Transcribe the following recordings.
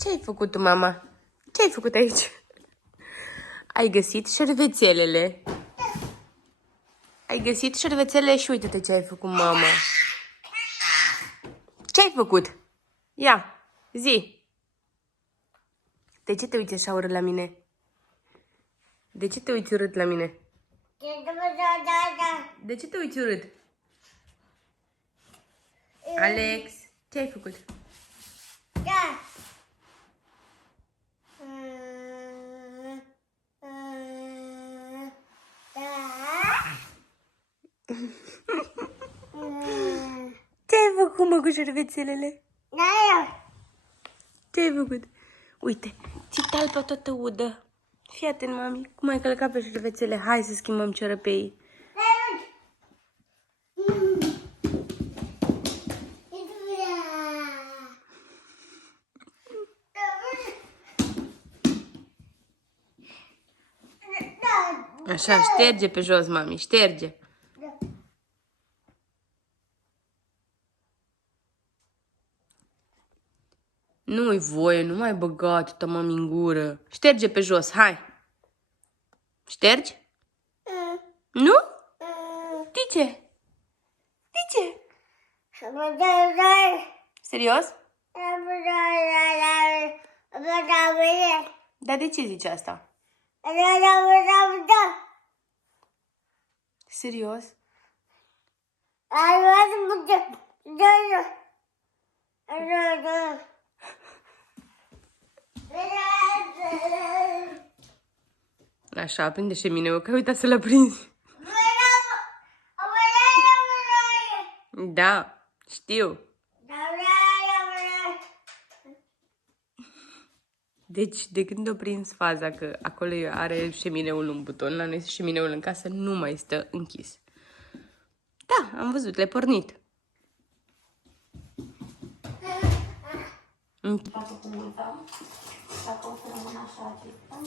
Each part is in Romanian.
Ce-ai făcut tu, mama? Ce-ai făcut aici? Ai găsit șervețelele. Ai găsit șervețelele și uite-te ce ai făcut, mama. Ce-ai făcut? Ia, zi. De ce te uiți așa urât la mine? De ce te uiți urât la mine? De ce te uiți urât? Alex, ce ai făcut? Da. Ce ai făcut, mă, cu șervețelele? Ce ai făcut? Uite, ți talpa toată udă. Fii atent, mami, cum ai călcat pe șervețele. Hai să schimbăm ciorăpei. Așa, șterge pe jos, mami, șterge. Nu-i voie, nu mai băga atâta, mami, în gură. Șterge pe jos, hai. Ștergi? Nu? De ce? De ce? Serios? Dar de ce zici asta? Serios? Așa, aprinde șemineul, că uita să l-a prins. Da, știu. Deci, de când a prins faza că acolo are șemineul un buton, la noi șemineul în casă nu mai stă închis. Da, am văzut, le-ai pornit. Dacă cum uitam, dacă o să rămân așa acesta.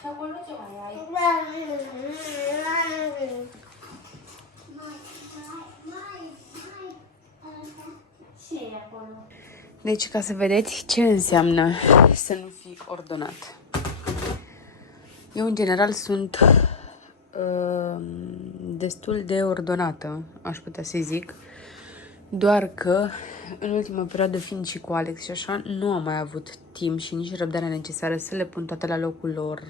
Și acolo ce mai ai? Ce e acolo? Deci, ca să vedeți ce înseamnă să nu fii ordonat. Eu, în general, sunt destul de ordonată, aș putea să zic. Doar că, în ultima perioadă, fiind și cu Alex și așa, nu am mai avut timp și nici răbdarea necesară să le pun toate la locul lor.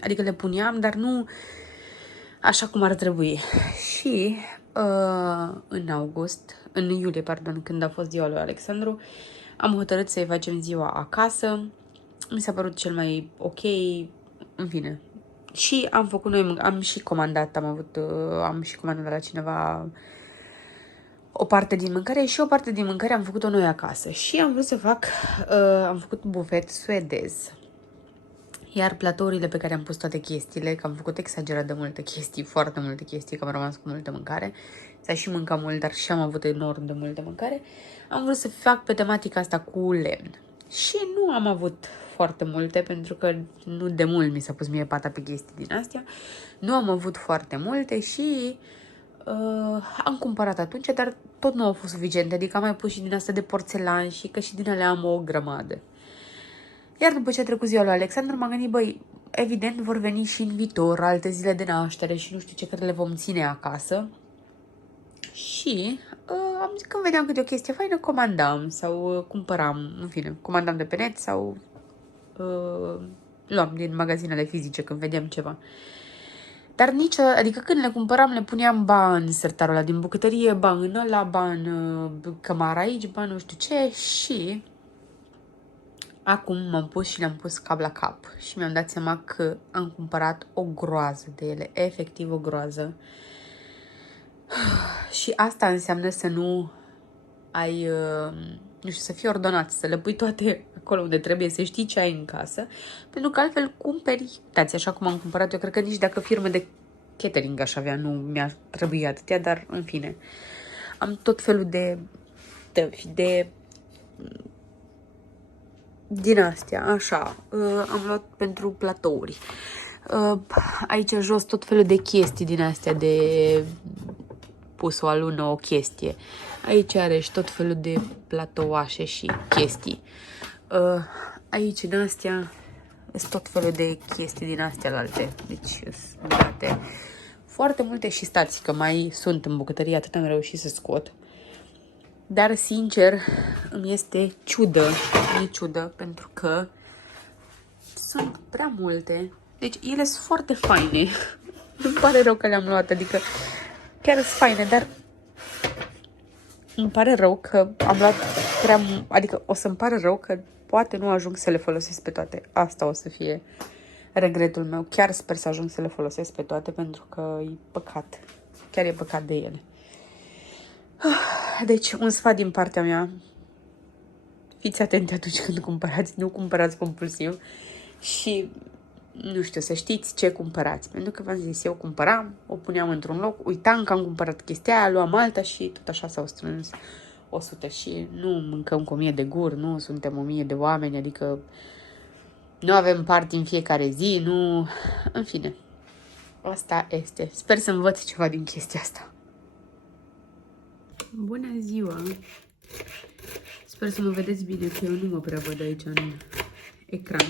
Adică le puneam, dar nu așa cum ar trebui. Și în iulie, când a fost ziua lui Alexandru, am hotărât să-i facem ziua acasă. Mi s-a părut cel mai ok, în fine. Și am făcut am și comandat de la cineva o parte din mâncare și o parte din mâncare am făcut-o noi acasă. Și am vrut să am făcut bufet suedez. Iar platourile pe care am pus toate chestiile, că am făcut exagerat de multe chestii, foarte multe chestii, că am rămas cu multă mâncare, s-a și mâncat mult, dar și am avut enorm de multă mâncare, am vrut să fac pe tematica asta cu lemn. Și nu am avut foarte multe, pentru că nu de mult mi s-a pus mie pata pe chestii din astea. Nu am avut foarte multe și am cumpărat atunci, dar tot nu au fost suficiente, adică am mai pus și din asta de porțelan și că și din alea am o grămadă. Iar după ce a trecut ziua lui Alexandru, m-am gândit, băi, evident vor veni și în viitor alte zile de naștere și nu știu ce, care le vom ține acasă. Și am zis, când vedeam câte o chestie faină, comandam sau cumpăram, în fine, comandam de pe net sau luam din magazinele fizice când vedeam ceva. Dar adică când le cumpăram, le puneam ba în sertarul ăla din bucătărie, ba în ăla, ba în cămara aici, ba nu știu ce și acum m-am pus și le-am pus cap la cap și mi-am dat seama că am cumpărat o groază de ele, efectiv o groază. Și asta înseamnă să nu ai, nu știu, să fii ordonat, să le pui toate acolo unde trebuie, să știi ce ai în casă, pentru că altfel cumperi, uitați, așa cum am cumpărat, eu cred că nici dacă firmă de catering aș avea, nu mi-ar trebui atâtea, dar în fine, am tot felul de din astea, așa, am luat pentru platouri. Aici jos tot felul de chestii din astea de pus o alună, o chestie. Aici are și tot felul de platouașe și chestii. Aici, în astea, sunt tot felul de chestii din astea la alte. Deci, sunt date foarte multe și stați că mai sunt în bucătărie, atât am reușit să scot. Dar, sincer, îmi este ciudă. E ciudă pentru că sunt prea multe. Deci, ele sunt foarte faine. Îmi pare rău că le-am luat, adică chiar sunt faine, dar îmi pare rău că am luat adică o să-mi pare rău că poate nu ajung să le folosesc pe toate. Asta o să fie regretul meu. Chiar sper să ajung să le folosesc pe toate pentru că e păcat. Chiar e păcat de ele. Deci, un sfat din partea mea. Fiți atenți atunci când cumpărați. Nu cumpărați compulsiv. Și, nu știu, să știți ce cumpărați. Pentru că v-am zis, eu cumpăram, o puneam într-un loc, uitam că am cumpărat chestia aia, luam alta și tot așa s-au strâns 100 și nu mâncăm cu 1000 de guri, nu suntem 1000 de oameni, adică nu avem party în fiecare zi, nu... În fine, asta este. Sper să învăț ceva din chestia asta. Bună ziua! Sper să mă vedeți bine, că eu nu mă prea văd aici în ecran,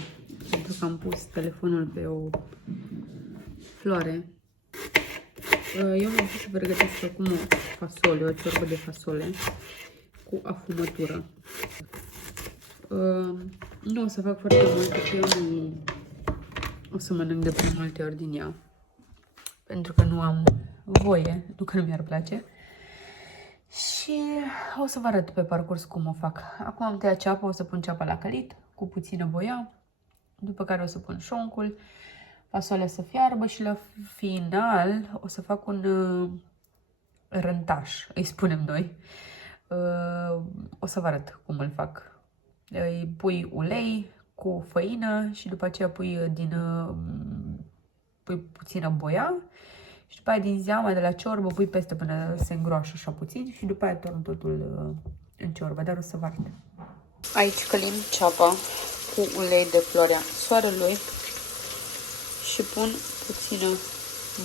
pentru că am pus telefonul pe o floare. Eu m-am pus să pregătesc acum o fasole, o ciorbă de fasole cu afumătură. Nu o să fac foarte mult, că eu nu o să mănânc de prea multe ori din ea, pentru că nu am voie, nu că nu mi-ar place. Și o să vă arăt pe parcurs cum o fac. Acum am tăiat ceapa, o să pun ceapa la călit cu puțină boia, după care o să pun șoncul, fasolea să fiarbă și la final o să fac un rântaș, îi spunem noi. O să vă arăt cum îl fac. Îi pui ulei cu făină și după aceea pui puțină boia și după aia din zeama de la ciorbă pui peste până se îngroașă așa puțin și după aia torn totul în ciorbă, dar o să vă arăt. Aici călim ceapa cu ulei de floarea soarelui și pun puțină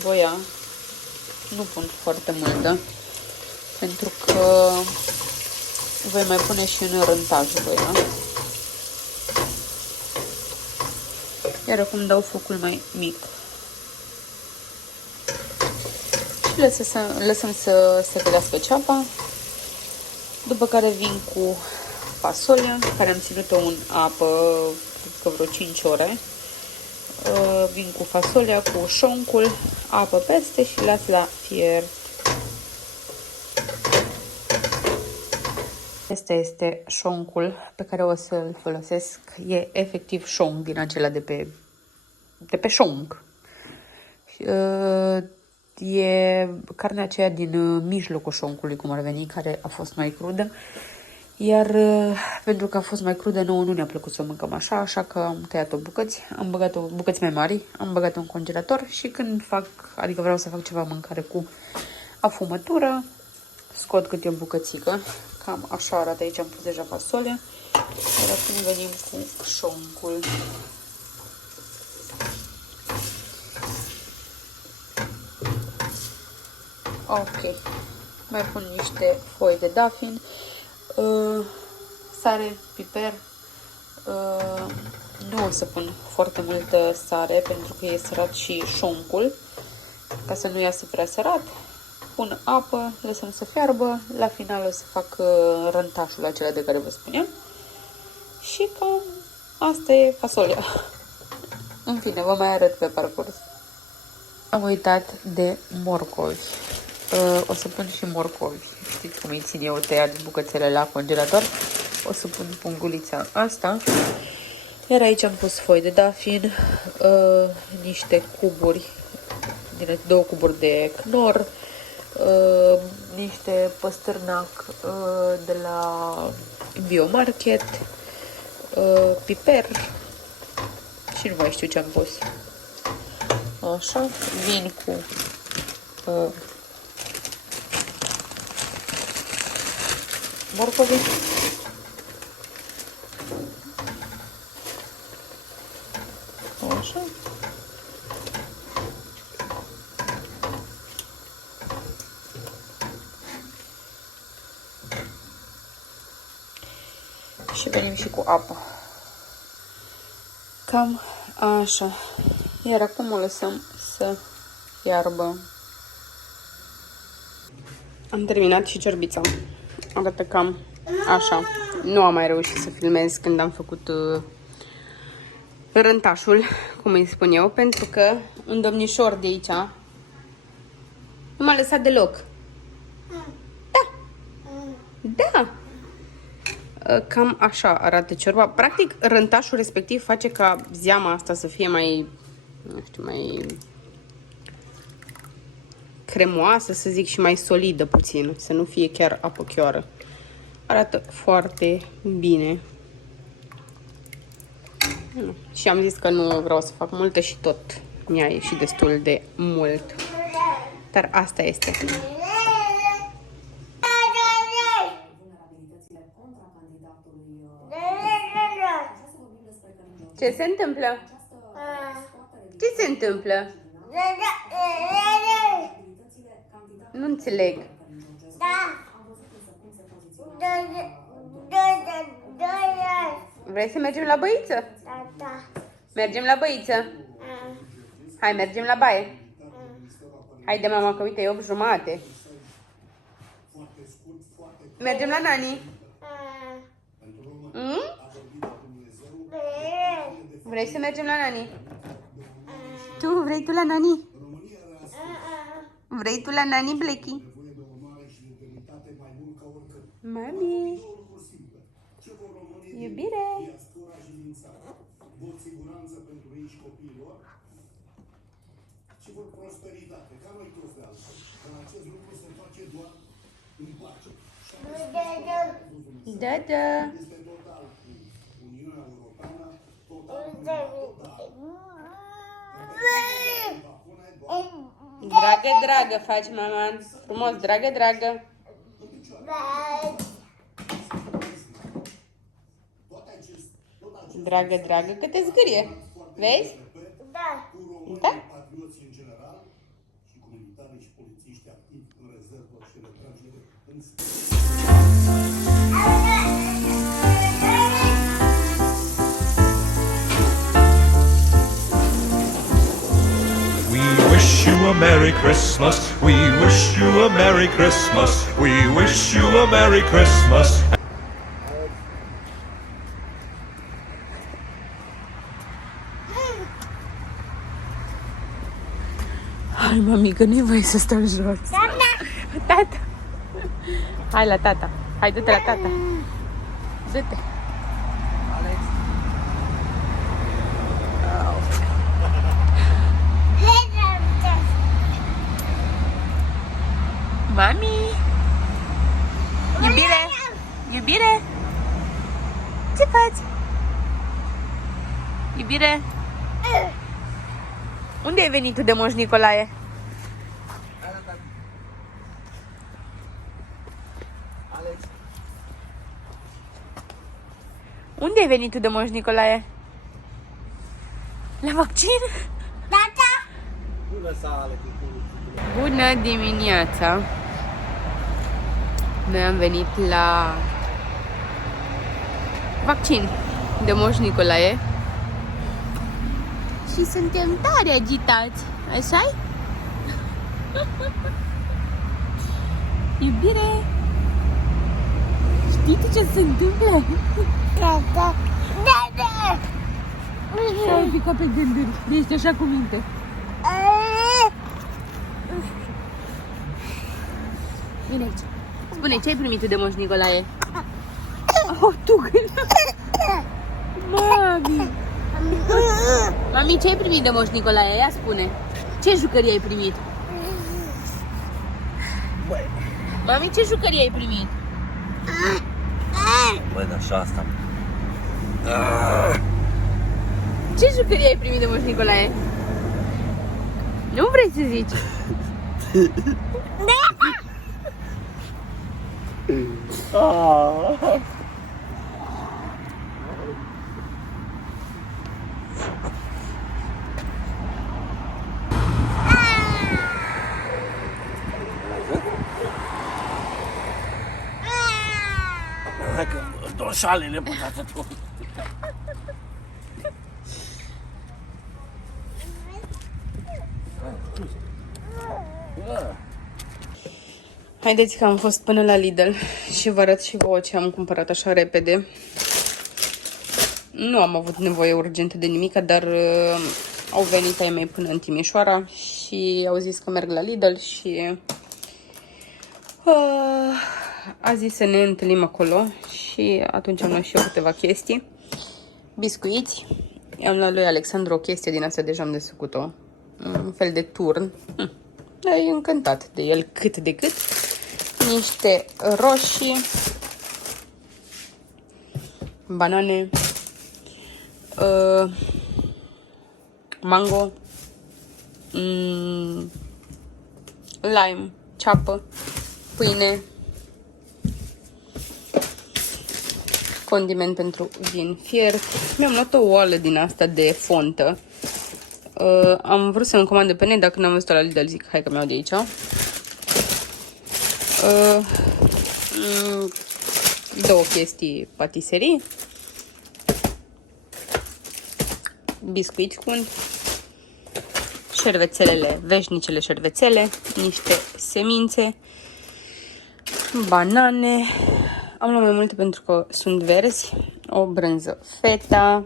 boia, nu pun foarte multă, pentru că voi mai pune și în rântaj boia. Iar acum dau focul mai mic. Și lăsăm să se ferească ceapa, după care vin cu fasolea, care am ținut-o în apă, cred că vreo 5 ore. Vin cu fasolea, cu șoncul, apă peste și las la fiert. Acesta este șoncul pe care o să-l folosesc. E efectiv șonc din acela de pe șonc. E carnea aceea din mijlocul șoncului, cum ar veni, care a fost mai crudă. Iar pentru că a fost mai crudă, nouă nu ne-a plăcut să o mâncăm așa, așa că am tăiat-o bucăți, am băgat-o bucăți mai mari, am băgat-o în congelator și când adică vreau să fac ceva mâncare cu afumătură, scot câte o bucățică. Cam așa arată. Aici am pus deja fasolea, iar acum venim cu șoncul. Ok, mai pun niște foi de dafin, sare, piper. Nu o să pun foarte multă sare pentru că e sărat și șoncul, ca să nu iasă prea sărat. Pun apă, lăsăm să fiarbă, la final o să fac rântașul acela de care vă spuneam și cam asta e fasolea. În fine, vă mai arăt pe parcurs. Am uitat de morcovi. O să pun și morcovi. Știți cum îi țin eu tăiat bucățele la congelator? O să pun pungulița asta. Iar aici am pus foi de dafin, niște cuburi, din 2 cuburi de Knorr, niște păstârnac de la Biomarket, piper și nu mai știu ce am pus. Așa, vin cu morcovii. Așa. Și venim și cu apă. Cam așa. Iar acum o lăsăm să iarbă. Am terminat și ciorbița. Arată cam așa. Nu am mai reușit să filmez când am făcut rântașul, cum îi spun eu, pentru că un domnișor de aici nu m-a lăsat deloc. Da. Da. Cam așa arată ciorba. Practic, rântașul respectiv face ca zeama asta să fie mai, nu știu, mai cremoasă, să zic, și mai solidă puțin. Să nu fie chiar apă chioară. Arată foarte bine. Și am zis că nu vreau să fac multă și tot mi-a ieșit destul de mult. Dar asta este. Ce se întâmplă? Ce se întâmplă? Nu înțeleg. Vrei să mergem la băiță? Mergem la băiță? Hai, mergem la baie. Haide, mama, că uite, e 8:30. Mergem la nani? Vrei să mergem la nani? Vrei tu la nani? Vrei tu la nani, Blechi? Mami! Iubire! Da, da! Dragă, dragă, faci mama. Frumos, dragă, dragă. Dragă, dragă, că te zgârie. Vezi? Da. Da? We wish you a Merry Christmas. We wish you a Merry Christmas. We wish you a Merry Christmas. Hai, mamică, nu-i voie să stau jos. Tata! Hai la tata. Hai, du-te la tata. Du-te. Mami! Iubire! Iubire! Ce faci? Iubire! Unde ai venit tu de Moș Nicolae? Unde ai venit tu de Moș Nicolae? La vaccin? Tata! Bună dimineața! Noi am venit la vaccin de Moș Nicolae și suntem tare agitați, așa-i? Iubire! Știi tu ce se întâmplă? Tata! Tata! S-ai picat pe gânduri, ești așa cu minte. Vine aici. Spune, ce ai primit tu de Moș Nicolae? Oh, tu gândi. Mami! Mami, ce ai primit de Moș Nicolae? Ia spune. Ce jucării ai primit? Mami, ce jucării ai primit? Băi, dar și asta. Ce jucării ai primit de Moș Nicolae? Nu vrei să zici? Hai că îl dau șalele, bă, tată, tu. Haideți că am fost până la Lidl și vă arăt și vouă ce am cumpărat așa repede. Nu am avut nevoie urgentă de nimic, dar au venit ai mei până în Timișoara și au zis că merg la Lidl și a zis să ne întâlnim acolo și atunci am luat și eu câteva chestii. Biscuiți. Am luat lui Alexandru o chestie din asta, deja am desfăcut-o. Un fel de turn. E încântat de el cât de cât. Niște roșii, banane, mango, lime, ceapă, pâine, condiment pentru vin fiert. Mi-am luat o oală din asta de fontă. Am vrut să-mi comand de pe net, dacă n-am văzut-o la Lidl, zic hai că mi-au de aici. Două chestii patiserii, biscuiți scund, șervețelele, veșnicele șervețele, niște semințe, banane. Am luat mai multe pentru că sunt verzi, o brânză feta,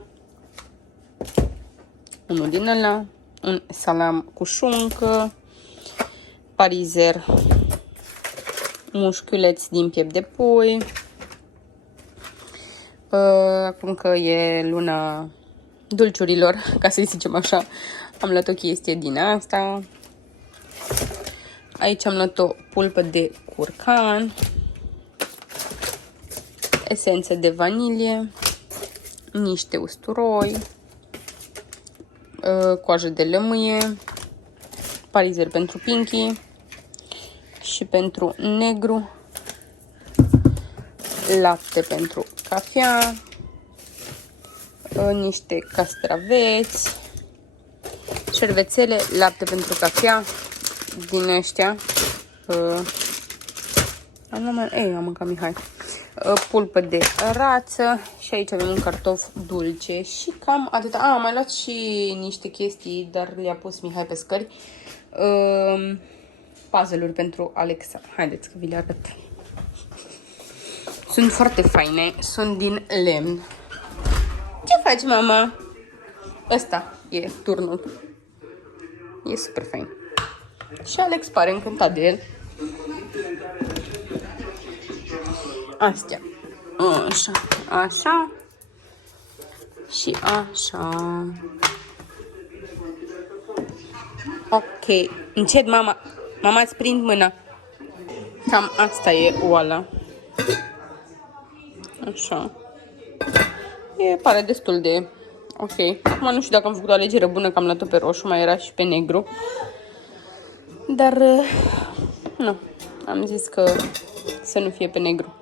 unul din ăla, un salam cu șuncă, parizer, mușchiuleți din piept de pui. Acum că e luna dulciurilor, ca să-i zicem așa, am luat o chestie din asta. Aici am luat o pulpă de curcan, esență de vanilie, niște usturoi, coajă de lămâie, parizer pentru Pinky și pentru negru, lapte pentru cafea, niște castraveți, șervețele, lapte pentru cafea din ăștia. Am mâncat Mihai. Pulpă de rață și aici avem un cartof dulce și cam atâta. Am mai luat și niște chestii, dar le-a pus Mihai pe scări. Puzzle-uri pentru Alexa. Haideți că vi le arăt. Sunt foarte faine, sunt din lemn. Ce faci, mama? Ăsta e turnul. E super fain. Și Alex pare încântat de el. Astea. Așa, așa și așa. Ok. Încet, mama. Mama, îți prind mâna. Cam asta e oala. Așa. Pare destul de ok. Acum nu știu dacă am făcut o alegere bună, că am luat-o pe roșu, mai era și pe negru. Dar, nu. Am zis că să nu fie pe negru.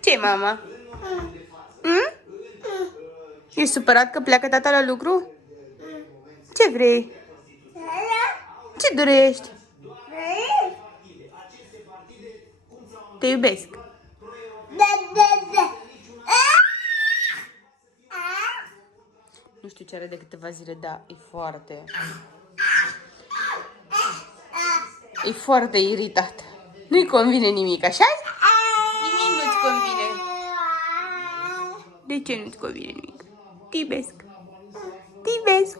Ce, mama? Ești supărat că pleacă tata la lucru? Ce vrei? Ce dorești? Te iubesc. Nu știu ce are de câteva zile, dar e foarte... E foarte iritat. Nu-i convine nimic, așa-i? Nimic nu-ți convine. De ce nu-ți convine nimic? Te iubesc. Te iubesc.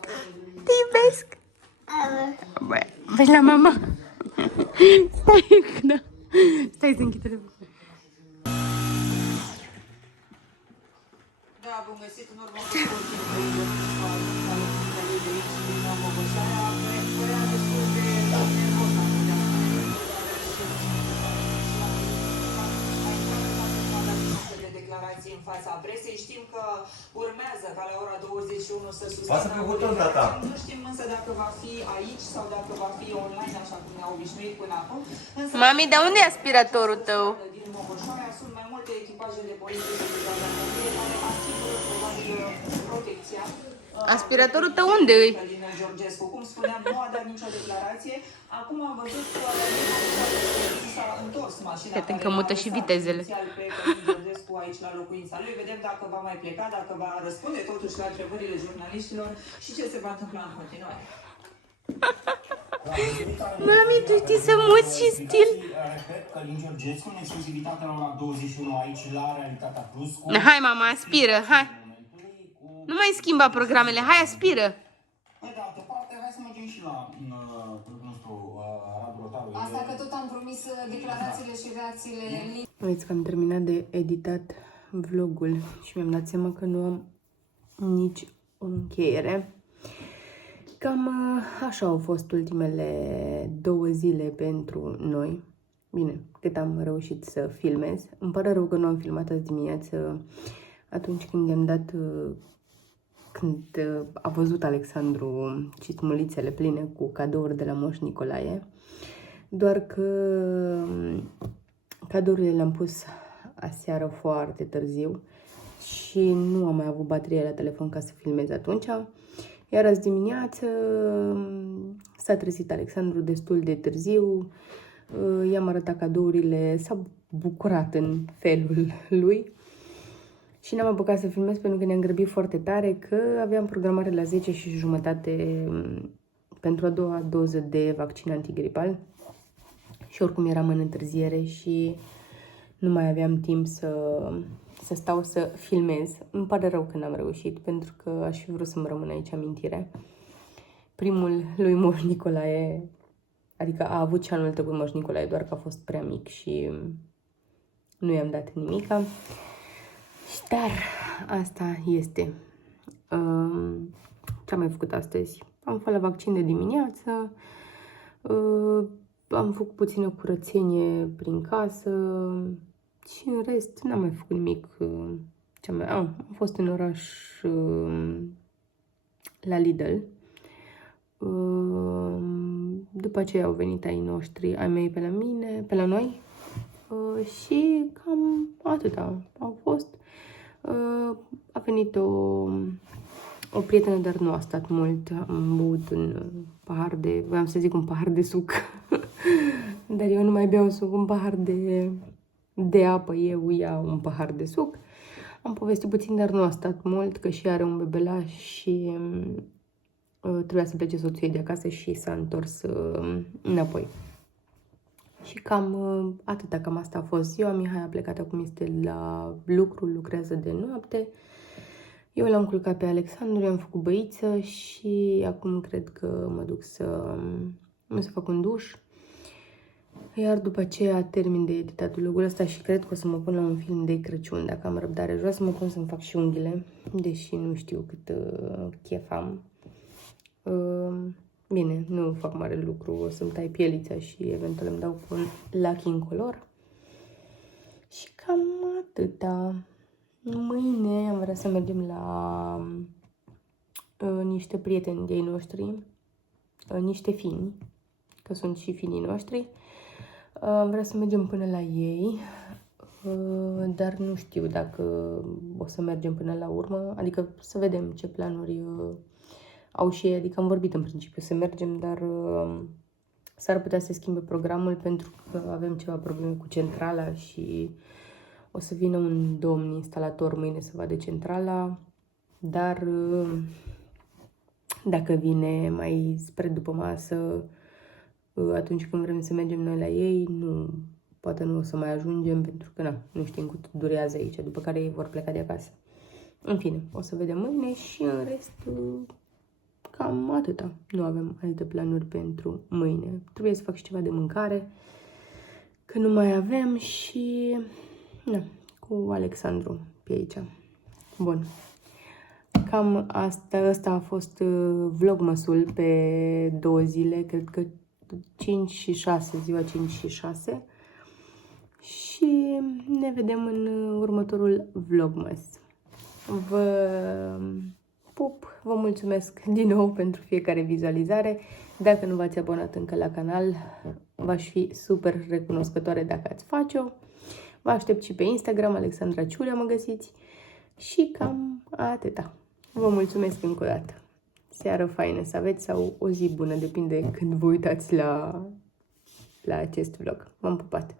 Te iubesc. Bă, vei la mama? Stai, da. Stai să închid telefonul. Da, vom găsit în urmă cu din Mogoșoara, părea destul de nervos de declarații în fața presei. Știm că urmează ca la ora 21 să susțină. Nu știm însă dacă va fi aici sau dacă va fi online, așa cum ne-au obișnuit până acum. Mami, dar unde e aspiratorul tău? Din Mogoșoara sunt mai multe echipaje de poliție și de jandarmerie care asigură probabil protecția Aspiratorul tău unde e? Călin Georgescu, cum spuneam, nu a dat nicio declarație. Acum am văzut că s-a întors mașina Iată, care încă mută și vitezele. inițial pe Călin Georgescu aici la locuința lui. Vedem dacă va mai pleca, dacă va răspunde totuși la întrebările jurnaliștilor și ce se va întâmpla în continuare. Mami, tu știi să muți și stil. Repet, Călin Georgescu, în exclusivitate la ora 21 aici la Realitatea Plus. Hai, mama, aspiră, hai. Nu mai schimba programele, hai, aspiră. Pe de altă parte, hai să mergem și la colegul nostru, Radu Rotaru. Asta că tot am promis declarațiile și reacțiile. Uite că am terminat de editat vlogul și mi-am dat seama că nu am nici o încheiere. Cam așa au fost ultimele 2 zile pentru noi. Bine, cât am reușit să filmez. Îmi pare rău că nu am filmat azi dimineață atunci când i-am dat, când a văzut Alexandru citmulițele pline cu cadouri de la Moș Nicolae. Doar că cadourile le-am pus aseară foarte târziu și nu am mai avut baterie la telefon ca să filmez atunci. Iar azi dimineață s-a trezit Alexandru destul de târziu, i-am arătat cadourile, s-a bucurat în felul lui și n-am apucat să filmez pentru că ne-am grăbit foarte tare că aveam programare la 10:30 pentru a doua doză de vaccin antigripal și oricum eram în întârziere și nu mai aveam timp să stau să filmez. Îmi pare rău că n-am reușit, pentru că aș fi vrut să-mi rămână aici amintire. Primul lui Moș Nicolae, adică a avut și anul trecut Moș Nicolae, doar că a fost prea mic și nu i-am dat nimica. Dar asta este. Ce am mai făcut astăzi? Am fost la vaccin de dimineață, am făcut puțină curățenie prin casă, și în rest n-am mai făcut nimic. Am fost în oraș la Lidl. După aceea au venit ai noștri, ai mei pe la noi. Și cam atâta au fost. A venit o prietenă, dar nu a stat mult. Am băut voiam să zic un pahar de suc. Dar eu nu mai beau suc, un pahar de apă, eu iau un pahar de suc. Am povestit puțin, dar nu a stat mult, că și are un bebelaș și trebuia să plece soțul ei de acasă și s-a întors înapoi. Și cam atâta, cam asta a fost ziua. Mihai a plecat, acum este la lucru, lucrează de noapte. Eu l-am culcat pe Alexandru, i-am făcut băiță și acum cred că mă duc să fac un duș. Iar după aceea termin de editat vlogul ăsta și cred că o să mă pun la un film de Crăciun, dacă am răbdare. Vreau să mă pun să-mi fac și unghiile, deși nu știu cât chef am. Bine, nu fac mare lucru, o să-mi tai pielița și eventual îmi dau cu un Lucky in Color. Și cam atâta. Mâine am vrea să mergem la niște prieteni de-ai noștri, niște fini, că sunt și finii noștri. Vreau să mergem până la ei, dar nu știu dacă o să mergem până la urmă, adică să vedem ce planuri au și ei, adică am vorbit în principiu să mergem, dar s-ar putea să schimbe programul pentru că avem ceva probleme cu centrala și o să vină un domn instalator mâine să vadă centrala, dar dacă vine mai spre după masă, atunci când vrem să mergem noi la ei, poate nu o să mai ajungem, pentru că nu știm cât durează aici, după care ei vor pleca de acasă. În fine, o să vedem mâine și în rest cam atâta. Nu avem alte planuri pentru mâine. Trebuie să fac și ceva de mâncare, că nu mai avem și cu Alexandru pe aici. Bun. Cam ăsta a fost vlogmasul pe 2 zile, cred că 5 și 6, ziua 5 și 6. Și ne vedem în următorul vlogmas. Vă pup, vă mulțumesc din nou pentru fiecare vizualizare. Dacă nu v-ați abonat încă la canal, v-aș fi super recunoscătoare dacă ați face-o. Vă aștept și pe Instagram, Alexandra Ciurea mă găsiți. Și cam atâta. Vă mulțumesc încă o dată. Seară faină să aveți sau o zi bună, depinde când vă uitați la acest vlog. V-am pupat!